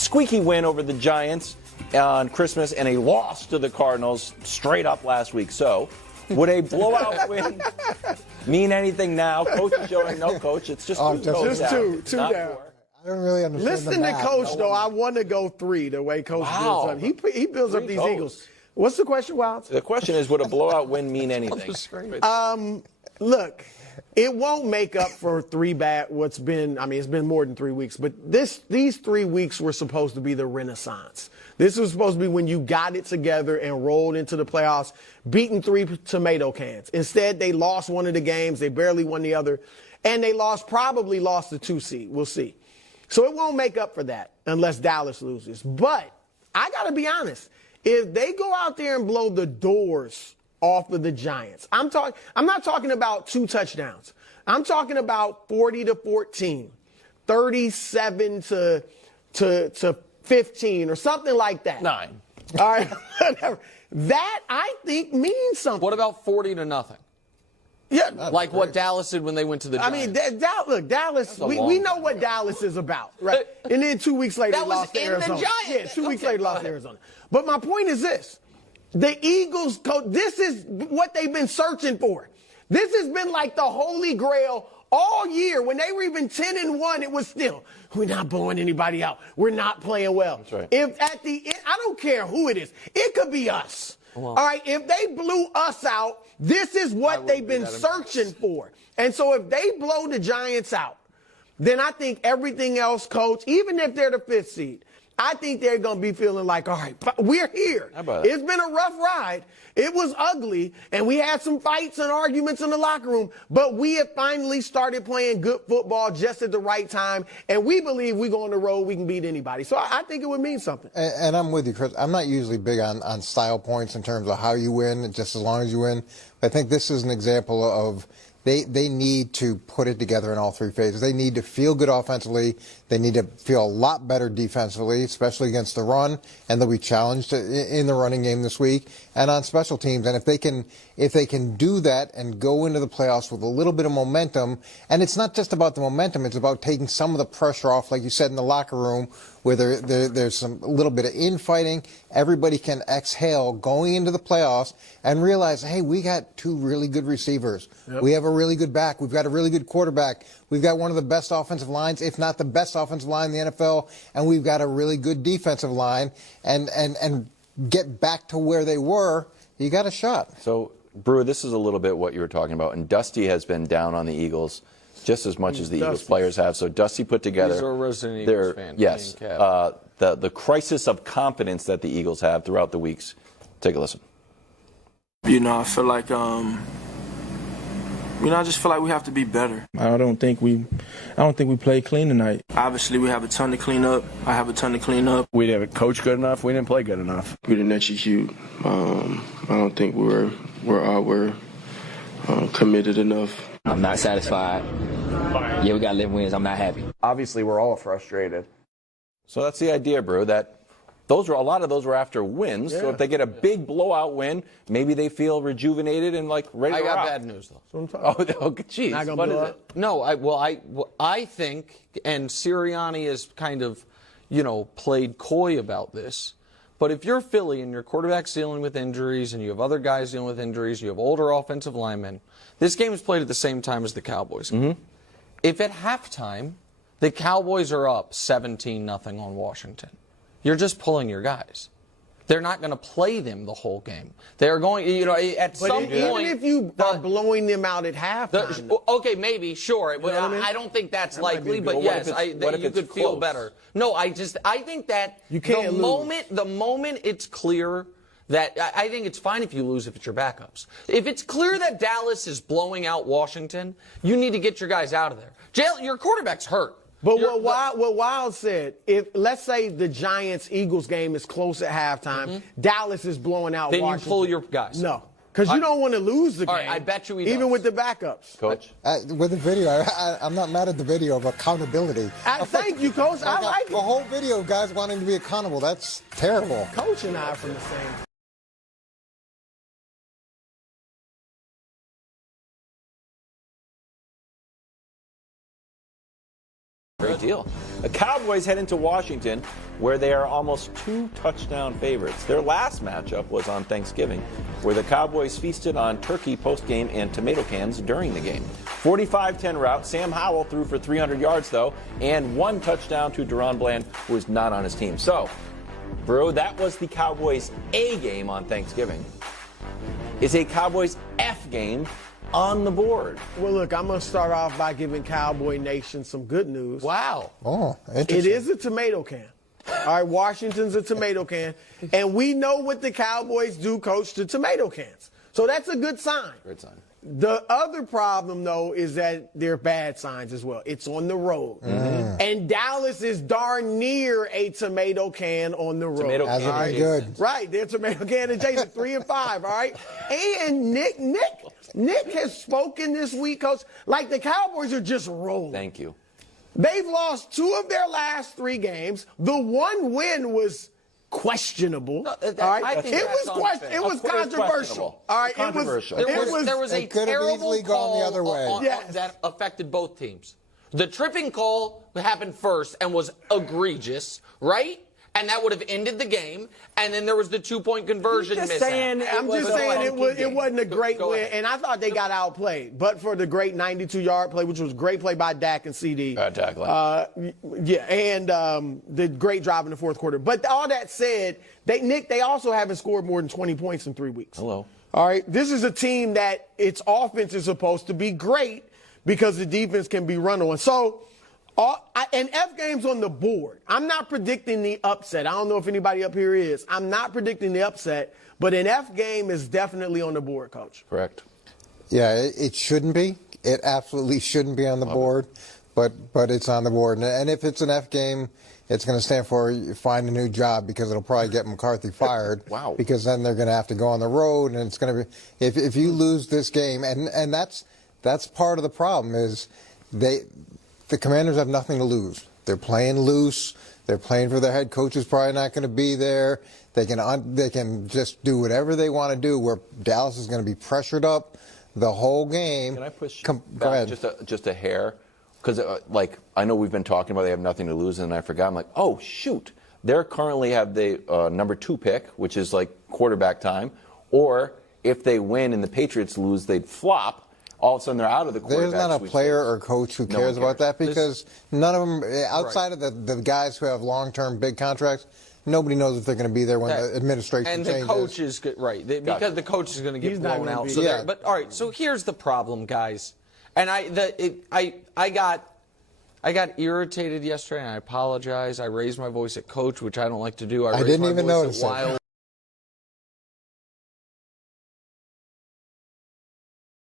squeaky win over the Giants on Christmas and a loss to the Cardinals straight up last week. So, would a blowout win mean anything now? Coach is showing no coach. It's just two down. I don't really understand. Listen to Coach, though. I want to go 3 the way Coach builds up. He builds up these Eagles. What's the question, Wilds? The question is, would a blowout win mean anything? Look, it won't make up for 3 bad. It's been more than 3 weeks, but these 3 weeks were supposed to be the renaissance. This was supposed to be when you got it together and rolled into the playoffs, beating 3 tomato cans. Instead, they lost one of the games. They barely won the other, and they probably lost the 2 seed. We'll see. So it won't make up for that unless Dallas loses. But I got to be honest. If they go out there and blow the doors off of the Giants, I'm not talking about 2 touchdowns. I'm talking about 40-14, 37 to 15 or something like that. 9. All right, whatever. That I think means something. What about 40-0? Yeah, like what Dallas did when they went to the Giants. Look, Dallas, we know what Dallas is about, right? And then 2 weeks later, they lost to Arizona. The Giants. Yeah, 2 weeks later, lost to Arizona. But my point is this. The Eagles, this is what they've been searching for. This has been like the holy grail all year. When they were even 10-1, it was still, we're not blowing anybody out. We're not playing well. That's right. If at the end, I don't care who it is. It could be us. All right, if they blew us out, this is what they've been searching for. And so if they blow the Giants out, then I think everything else, Coach, even if they're the 5th seed, I think they're going to be feeling like, all right, we're here. It's been a rough ride. It was ugly, and we had some fights and arguments in the locker room, but we have finally started playing good football just at the right time, and we believe we go on the road, we can beat anybody. So I think it would mean something. And I'm with you, Chris. I'm not usually big on style points in terms of how you win, just as long as you win. I think this is an example of they need to put it together in all 3 phases. They need to feel good offensively. They need to feel a lot better defensively, especially against the run, and they'll be challenged in the running game this week and on special teams. And if they can do that and go into the playoffs with a little bit of momentum, and it's not just about the momentum, it's about taking some of the pressure off, like you said, in the locker room, where there's a little bit of infighting. Everybody can exhale going into the playoffs and realize, hey, we got 2 really good receivers. Yep. We have a really good back. We've got a really good quarterback. We've got one of the best offensive lines, if not the best offensive line in the NFL, and we've got a really good defensive line. And get back to where they were, you got a shot. So, Brewer, this is a little bit what you were talking about, and Dusty has been down on the Eagles just as much as the Eagles players have. So Dusty put together He's a resident Eagles fan. Yes, the crisis of confidence that the Eagles have throughout the weeks. Take a listen. I feel like I just feel like we have to be better. I don't think we played clean tonight. Obviously, we have a ton to clean up. I have a ton to clean up. We didn't coach good enough. We didn't play good enough. We didn't execute. I don't think we're committed enough. I'm not satisfied. Yeah, we got 11 wins. I'm not happy. Obviously, we're all frustrated. So that's the idea, Brew, that a lot of those were after wins. Yeah. So if they get a big blowout win, maybe they feel rejuvenated and ready to rock. I got bad news, though. Geez. Not gonna blow up? No, I think, and Sirianni has kind of, played coy about this. But if you're Philly and your quarterback's dealing with injuries and you have other guys dealing with injuries, you have older offensive linemen, this game is played at the same time as the Cowboys. Mm-hmm. If at halftime the Cowboys are up 17-0 on Washington, you're just pulling your guys. They're not going to play them the whole game. They're going, at some point. Even if you are blowing them out at halftime. Okay, maybe, sure. But I don't think that's likely. But yes, you could feel better. No, I think that you can't the moment it's clear that I think it's fine if you lose if it's your backups. If it's clear that Dallas is blowing out Washington, you need to get your guys out of there. Your quarterback's hurt. But what Wild said, if let's say the Giants-Eagles game is close at halftime, Dallas is blowing out Washington. Then you pull your guys. No, because you don't want to lose the game. All right, I bet you even with the backups. Coach? With the video, I'm not mad at the video of accountability. Thank you, Coach. I like it. The whole video of guys wanting to be accountable. That's terrible. Coach and I are from the same. Great deal. The Cowboys head into Washington, where they are almost 2-touchdown favorites. Their last matchup was on Thanksgiving, where the Cowboys feasted on turkey post-game and tomato cans during the game. 45-10 route. Sam Howell threw for 300 yards, though, and 1 touchdown to Deron Bland, who is not on his team. So, bro, that was the Cowboys' A game on Thanksgiving. Is a Cowboys F game on the board? Well, look, I'm going to start off by giving Cowboy Nation some good news. Wow. Oh, interesting. It is a tomato can. All right, Washington's a tomato can. And we know what the Cowboys do, coach, to tomato cans. So that's a good sign. Good sign. The other problem, though, is that they're bad signs as well. It's on the road. And Dallas is darn near a tomato can on the road. Tomato Hasn't can been adjacent. good. Right, they're tomato can adjacent, 3-5, all right? And Nick has spoken this week, coach, like the Cowboys are just rolling. Thank you. They've lost 2 of their last 3 games. The one win was questionable. All right? I think It that's was unfair. it was Of course it's controversial. questionable. All right, Controversial. There was a It could have terrible easily gone the other way. call Yes. that affected both teams. The tripping call happened first and was egregious, right? And that would have ended the game. And then there was the 2-point conversion Just mishap. saying I'm just saying it wasn't a great Go win, ahead. and I thought they got outplayed. But for the great 92-yard play, which was a great play by Dak and CD. Bad tackling. Yeah, and the great drive in the fourth quarter. But all that said, they also haven't scored more than 20 points in 3 weeks. Hello. All right, this is a team that its offense is supposed to be great because the defense can be run on. So, and F game's on the board. I'm not predicting the upset. I don't know if anybody up here is. I'm not predicting the upset, but an F game is definitely on the board, Coach. Correct. Yeah, it shouldn't be. It absolutely shouldn't be on the board, but it's on the board. And if it's an F game, it's going to stand for find a new job because it'll probably get McCarthy fired. Wow. Because then they're going to have to go on the road, and it's going to be if you lose this game, and that's part of the problem is the Commanders have nothing to lose. They're playing loose. They're playing for their head coach who's probably not going to be there. They can just do whatever they want to do. Where Dallas is going to be pressured up the whole game. Can I push Go back ahead. just a hair? Because I know we've been talking about they have nothing to lose, and I forgot. I'm like, oh shoot, they're currently have the number 2 pick, which is like quarterback time. Or if they win and the Patriots lose, they'd flop. All of a sudden, they're out of the quarterback. There's not a sweepstakes. player or coach who No cares one about that cares. because none of them, outside of the guys who have long-term big contracts, nobody knows if they're going to be there when the administration and changes. the coach is good, right? Because the coach is going to get He's not blown gonna out. be- So Yeah. but all right. So here's the problem, guys. And I got irritated yesterday, and I apologize. I raised my voice at coach, which I don't like to do. I raised didn't my even voice notice at it. Wild.